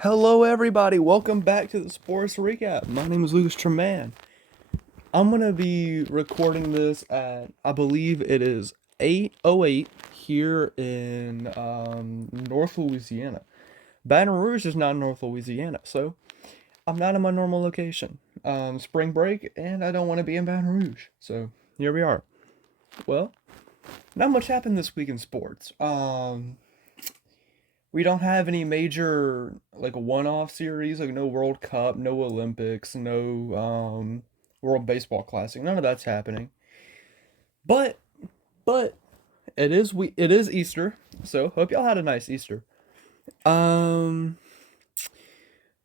Hello, everybody. Welcome back to the Sports Recap. My name is Lucas Treman. I'm gonna be recording this at, I believe it is 8:08 here in North Louisiana. Baton Rouge is not North Louisiana, so I'm not in my normal location. Spring break, and I don't want to be in Baton Rouge, so here we are. Well, not much happened this week in sports. We don't have any major like one-off series, like no World Cup, no Olympics, no World Baseball Classic. None of that's happening. But but it is Easter, so hope y'all had a nice Easter. Um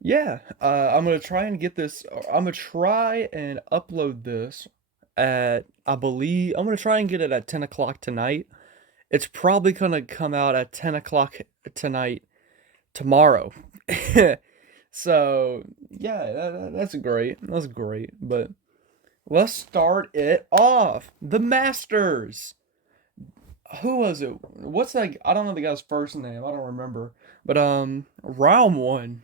yeah, I'm gonna try and get this. I'm gonna try and upload this at, I believe I'm gonna try and get it at 10 o'clock tonight. It's probably gonna come out at 10 o'clock tonight tomorrow. So yeah, that's great. That's great. But let's start it off. The Masters. Who was it? What's that? I don't know the guy's first name. I don't remember. But Rahm won.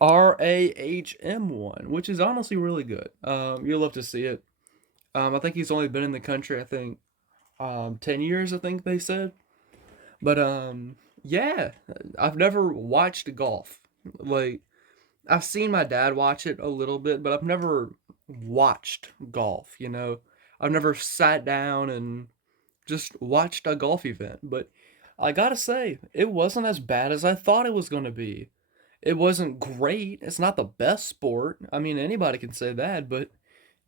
Rahm won, which is honestly really good. You'll love to see it. I think he's only been in the country, I think, 10 years, I think they said. But yeah, I've never watched golf. Like, I've seen my dad watch it a little bit, but I've never watched golf, you know? I've never sat down and just watched a golf event, but I gotta say, it wasn't as bad as I thought it was gonna be. It wasn't great. It's not the best sport. I mean, anybody can say that, but it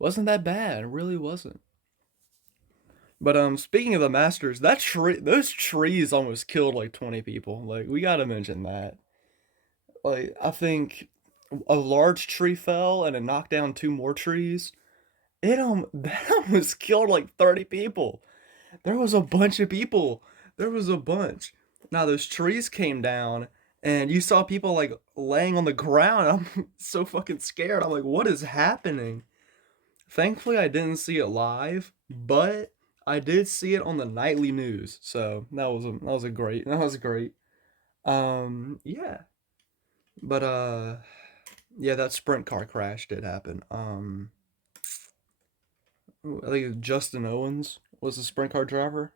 wasn't that bad. It really wasn't. But speaking of the Masters, those trees almost killed like 20 people. Like, we gotta mention that. Like, I think a large tree fell and it knocked down two more trees. That almost killed like 30 people. There was a bunch of people. There was a bunch. Now those trees came down and you saw people like laying on the ground. I'm so fucking scared. I'm like, what is happening? Thankfully I didn't see it live, but I did see it on the nightly news. So that was great. Yeah. But yeah, that sprint car crash did happen. I think Justin Owens was the sprint car driver.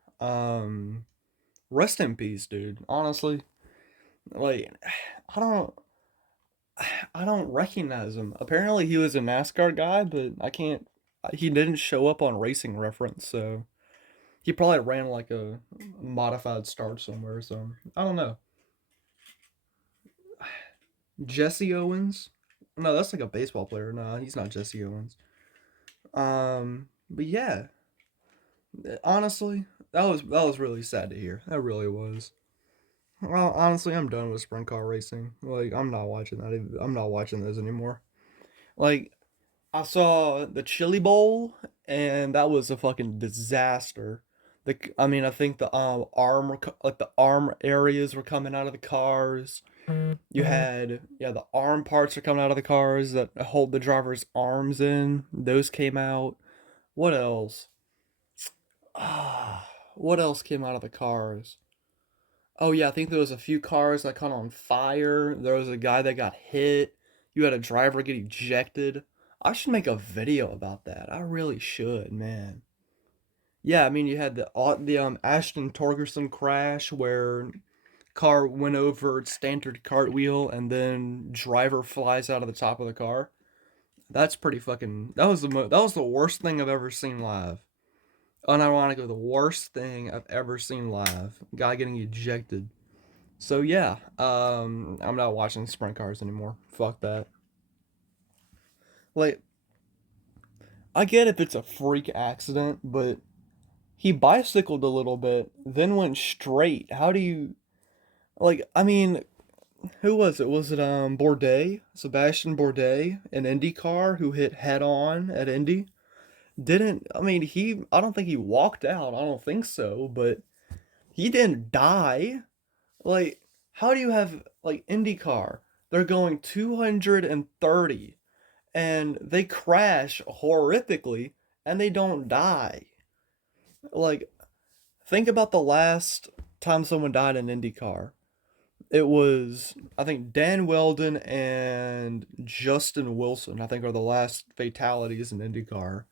Rest in peace, dude. Honestly, like, I don't, I don't recognize him. Apparently, he was a NASCAR guy, but I can't. He didn't show up on Racing Reference, so he probably ran like a modified start somewhere. So I don't know. Jesse Owens? No, that's like a baseball player. No, he's not Jesse Owens. But yeah, honestly, that was really sad to hear. That really was. Well, honestly, I'm done with sprint car racing. Like, I'm not watching that. I'm not watching those anymore. Like, I saw the Chilli Bowl, and that was a fucking disaster. I mean, I think the like the arm areas were coming out of the cars. You had, yeah, the arm parts are coming out of the cars that hold the driver's arms in. Those came out. What else? What else came out of the cars? Oh yeah, I think there was a few cars that caught on fire. There was a guy that got hit. You had a driver get ejected. I should make a video about that. I really should, man. Yeah, I mean you had the Ashton Torgerson crash where car went over its standard cartwheel and then driver flies out of the top of the car. That's pretty fucking. That was the worst thing I've ever seen live. Unironically, the worst thing I've ever seen live. Guy getting ejected. So yeah, I'm not watching sprint cars anymore. Fuck that. Like, I get if it's a freak accident, but he bicycled a little bit, then went straight. How do you, like? I mean, who was it? Was it Bourdais, Sebastian Bourdais, an Indy car who hit head on at Indy? Didn't I mean he? I don't think he walked out. I don't think so, but he didn't die. Like, how do you have like IndyCar? They're going 230 and they crash horrifically and they don't die. Like, think about the last time someone died in IndyCar. It was, I think, Dan Weldon and Justin Wilson, I think, are the last fatalities in IndyCar.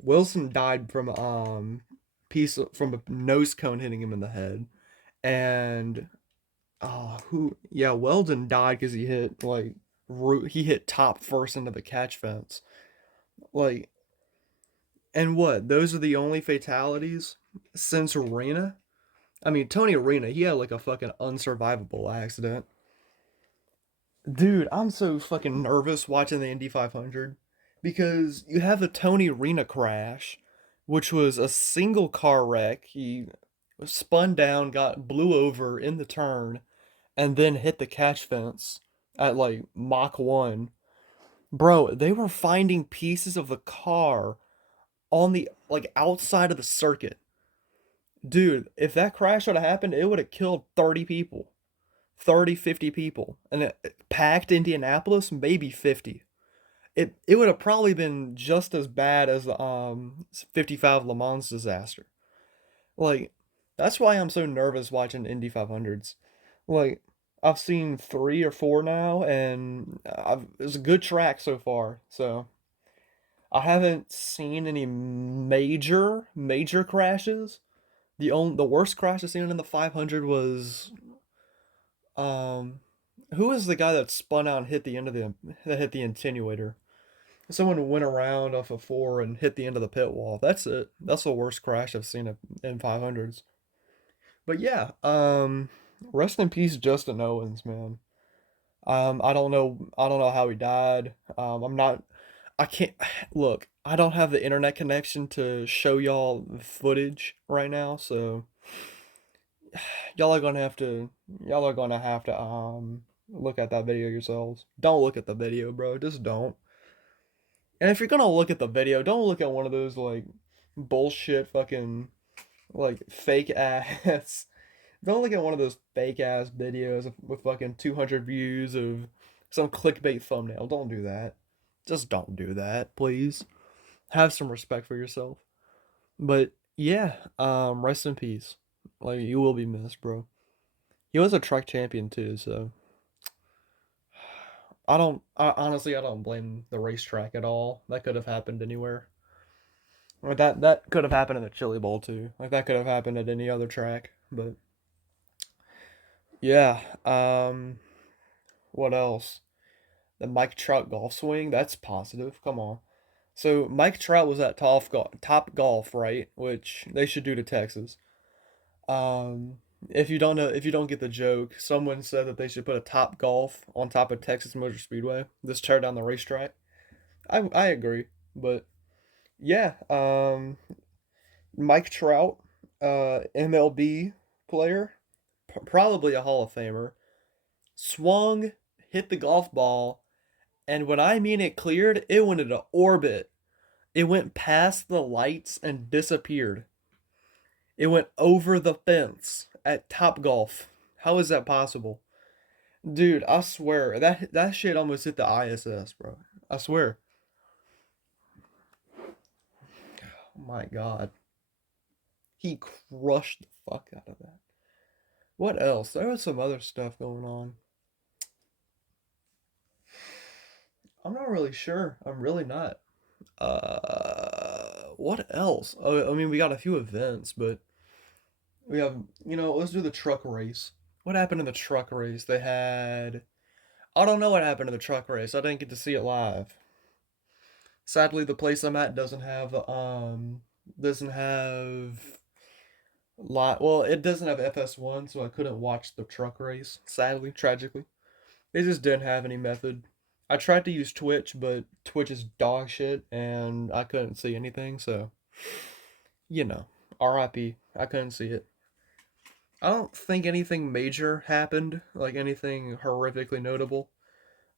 Wilson died from from a nose cone hitting him in the head, and Weldon died because he hit he hit top first into the catch fence. Like, and what? Those are the only fatalities since Arena. I mean, Tony Arena, he had like a fucking unsurvivable accident. Dude, I'm so fucking nervous watching the Indy 500 because you have the Tony Arena crash, which was a single car wreck. He spun down, got blew over in the turn, and then hit the catch fence at like Mach 1. Bro, they were finding pieces of the car on the like outside of the circuit. Dude, if that crash would have happened, it would have killed 30 people. 30, 50 people. And it packed Indianapolis, maybe 50. It would have probably been just as bad as the 55 Le Mans disaster. Like, that's why I'm so nervous watching Indy 500s. Like, I've seen 3 or 4 now, and it's a good track so far. So I haven't seen any major crashes. The worst crash I've seen in the 500 was um who was the guy that spun out and hit the end of the that hit the attenuator? Someone went around off a four and hit the end of the pit wall. That's it. That's the worst crash I've seen in 500s. But yeah, rest in peace, Justin Owens, man. I don't know how he died. I can't look. I don't have the internet connection to show y'all the footage right now, so y'all are gonna have to look at that video yourselves. Don't look at the video, bro. Just don't. And if you're gonna look at the video, don't look at one of those like bullshit fucking like fake ass. Don't look at one of those fake ass videos with fucking 200 views of some clickbait thumbnail. Don't do that. Just don't do that, please. Have some respect for yourself. But yeah, rest in peace. Like you will be missed, bro. He was a truck champion too, so honestly I don't blame the racetrack at all. That could have happened anywhere. Or that could have happened in the Chilli Bowl too. Like that could have happened at any other track. But yeah, what else? The Mike Trout golf swing, that's positive. Come on. So Mike Trout was at Top Golf, right? Which they should do to Texas. If you don't know, if you don't get the joke, someone said that they should put a Top Golf on top of Texas Motor Speedway. Just tear down the racetrack. I agree, but yeah, Mike Trout, MLB player, probably a Hall of Famer, swung, hit the golf ball, and when I mean it cleared, it went into orbit. It went past the lights and disappeared. It went over the fence at Top Golf. How is that possible? Dude, I swear, that shit almost hit the ISS, bro. I swear. Oh my god. He crushed the fuck out of that. What else? There was some other stuff going on. I'm not really sure. I'm really not. What else? Oh, I mean, we got a few events, but we have, let's do the truck race. What happened in the truck race? I don't know what happened in the truck race. I didn't get to see it live. Sadly, the place I'm at doesn't have well, it doesn't have FS1, so I couldn't watch the truck race. Sadly, tragically. They just didn't have any method. I tried to use Twitch, but Twitch is dog shit, and I couldn't see anything, so, you know, RIP. I couldn't see it. I don't think anything major happened, like anything horrifically notable.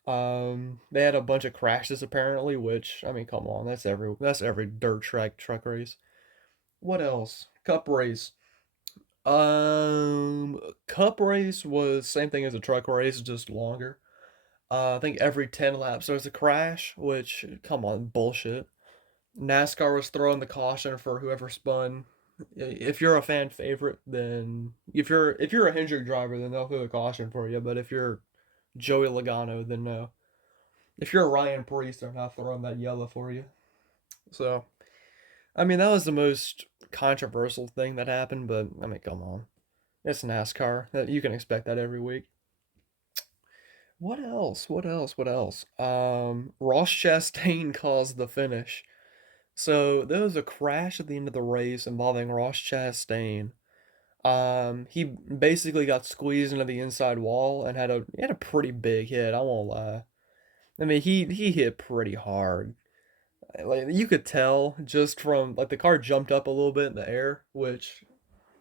They had a bunch of crashes apparently, which, I mean, come on, that's every dirt track truck race. What else? Cup race. Cup race was same thing as a truck race, just longer. I think every 10 laps there was a crash, which, come on, bullshit. NASCAR was throwing the caution for whoever spun. If you're a fan favorite, then if you're a Hendrick driver, then they'll throw a caution for you. But if you're Joey Logano, then no. If you're Ryan Preece, they're not throwing that yellow for you. So, I mean, that was the most controversial thing that happened. But I mean, come on, it's NASCAR. You can expect that every week. What else? What else? What else? Ross Chastain caused the finish. So there was a crash at the end of the race involving Ross Chastain. He basically got squeezed into the inside wall and had a pretty big hit. I won't lie. I mean, he hit pretty hard. Like you could tell just from like the car jumped up a little bit in the air, which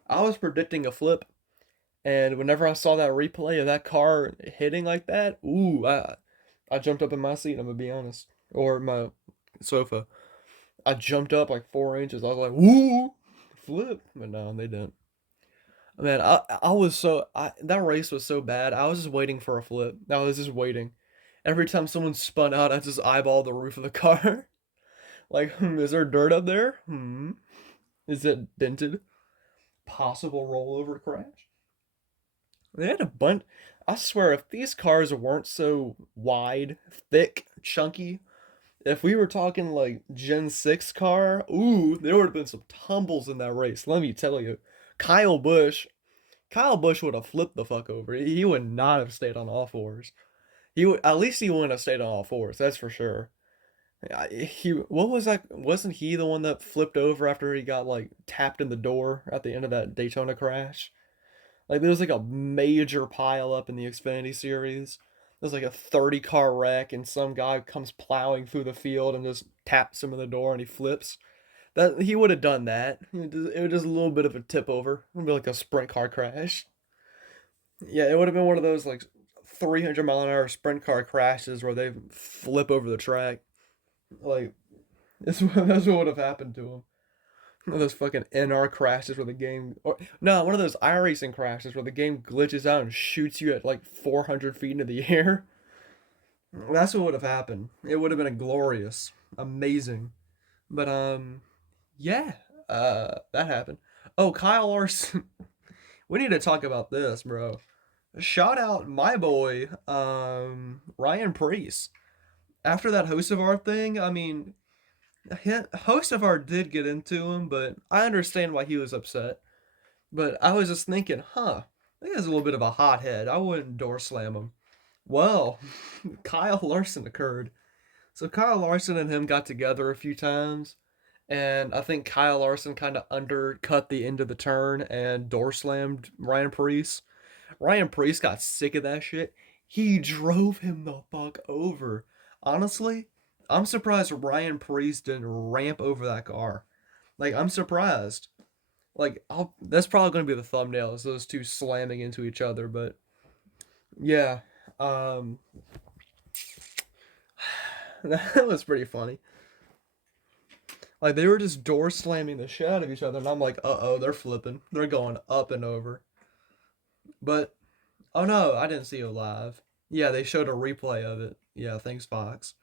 I was predicting a flip. And whenever I saw that replay of that car hitting like that, ooh, I jumped up in my seat. I'm gonna be honest, or my sofa. I jumped up like 4 inches. I was like, woo, flip. But no, they didn't. Man, I was that race was so bad. I was just waiting for a flip. I was just waiting. Every time someone spun out, I just eyeballed the roof of the car. Like, is there dirt up there? Is it dented? Possible rollover crash? They had a bunch. I swear, if these cars weren't so wide, thick, chunky, if we were talking like Gen 6 car, ooh, there would have been some tumbles in that race. Let me tell you. Kyle Busch, Kyle Busch would have flipped the fuck over. He would not have stayed on all fours. He would at least he wouldn't have stayed on all fours. That's for sure. He what was that? Wasn't he the one that flipped over after he got like tapped in the door at the end of that Daytona crash? Like there was like a major pile up in the Xfinity series. There's like a 30 car wreck and some guy comes plowing through the field and just taps him in the door and he flips. That he would have done that. It was just a little bit of a tip over. It would be like a sprint car crash. Yeah, it would have been one of those like 300-mile-an-hour sprint car crashes where they flip over the track. Like that's what would have happened to him. One of those fucking NR crashes where the game, or no, one of those iRacing crashes where the game glitches out and shoots you at like 400 feet into the air. That's what would have happened. It would have been a glorious, amazing. But yeah, that happened. Oh, Kyle Larson. We need to talk about this, bro. Shout out my boy, Ryan Preece. After that Hocevar thing, I mean, Hocevar did get into him, but I understand why he was upset. But I was just thinking, huh, I think he's a little bit of a hothead. I wouldn't door slam him. Well, Kyle Larson occurred. So Kyle Larson and him got together a few times, and I think Kyle Larson kind of undercut the end of the turn and door slammed Ryan Preece. Ryan Preece got sick of that shit. He drove him the fuck over. Honestly, I'm surprised Ryan Preece didn't ramp over that car. Like, I'm surprised. Like, that's probably going to be the thumbnail, is those two slamming into each other, but yeah. Um, that was pretty funny. Like, they were just door slamming the shit out of each other, and I'm like, uh-oh, they're flipping. They're going up and over. But, oh no, I didn't see it live. Yeah, they showed a replay of it. Yeah, thanks, Fox.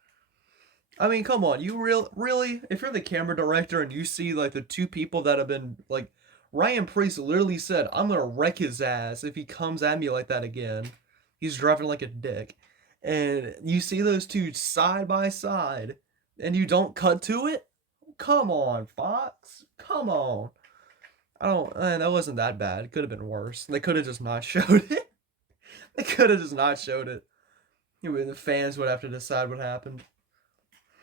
I mean, come on, you really? If you're the camera director and you see like the two people that have been like, Ryan Priest literally said, "I'm gonna wreck his ass if he comes at me like that again." He's driving like a dick, and you see those two side by side, and you don't cut to it. Come on, Fox. Come on. I don't. That wasn't that bad. It could have been worse. They could have just not showed it. They could have just not showed it. The fans would have to decide what happened.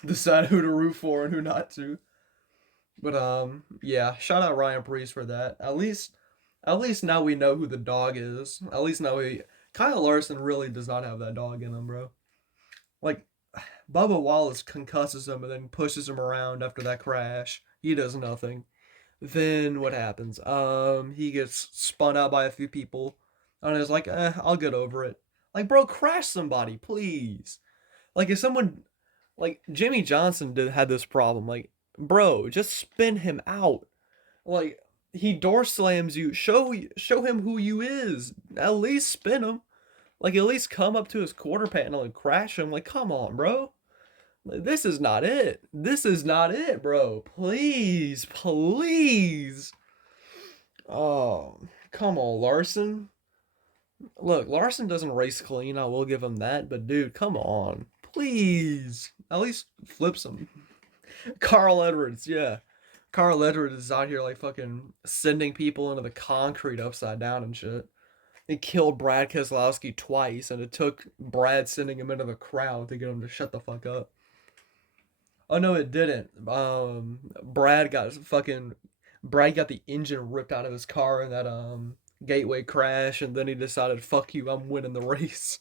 Decide who to root for and who not to. But yeah, shout out Ryan Priest for that. At least now we know who the dog is. At least now we Kyle Larson really does not have that dog in him, bro. Like Bubba Wallace concusses him and then pushes him around after that crash. He does nothing. Then what happens? He gets spun out by a few people, and is like, I'll get over it. Like, bro, crash somebody, please. Like, if someone like Jimmy Johnson had this problem. Like, bro, just spin him out. Like he door slams you. Show him who you is. At least spin him. Like at least come up to his quarter panel and crash him. Like, come on, bro. Like, this is not it. This is not it, bro. Please, please. Oh, come on, Larson. Look, Larson doesn't race clean. I will give him that. But dude, come on, please. At least flip some. Carl Edwards, yeah. Carl Edwards is out here like fucking sending people into the concrete upside down and shit. He killed Brad Keselowski twice, and it took Brad sending him into the crowd to get him to shut the fuck up. Oh no, it didn't. Brad got the engine ripped out of his car in that gateway crash, and then he decided, "Fuck you, I'm winning the race.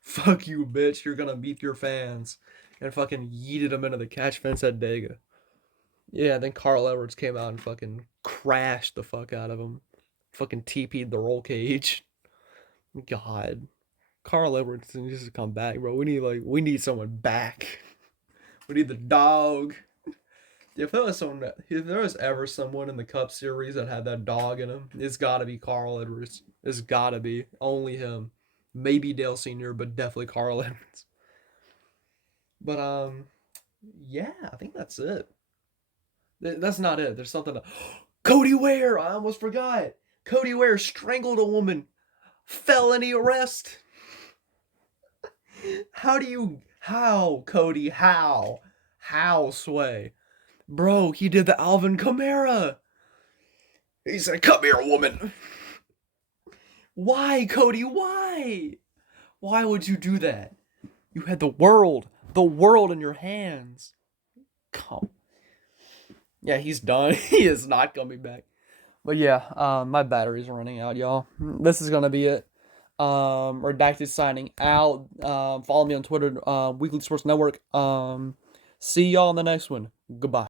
Fuck you, bitch. You're gonna beat your fans," and fucking yeeted him into the catch fence at Dega. Yeah, then Carl Edwards came out and fucking crashed the fuck out of him. Fucking TP'd the roll cage. God. Carl Edwards needs to come back, bro. We need someone back. We need the dog. If there was ever someone in the Cup Series that had that dog in him, it's gotta be Carl Edwards. It's gotta be only him. Maybe Dale Senior, but definitely Carl Edwards. But yeah, I think that's it. That's not it. There's something. Cody Ware. I almost forgot. Cody Ware strangled a woman. Felony arrest. How, Cody? How, Sway? Bro, he did the Alvin Kamara. He said, "Come here, woman." Why, Cody? Why? Why would you do that? You had the world in your hands. Come. Yeah, he's done. He is not coming back. But yeah, my battery's running out, y'all. This is gonna be it. Redacted signing out. Follow me on Twitter, Weekly Sports Network. See y'all in the next one. Goodbye.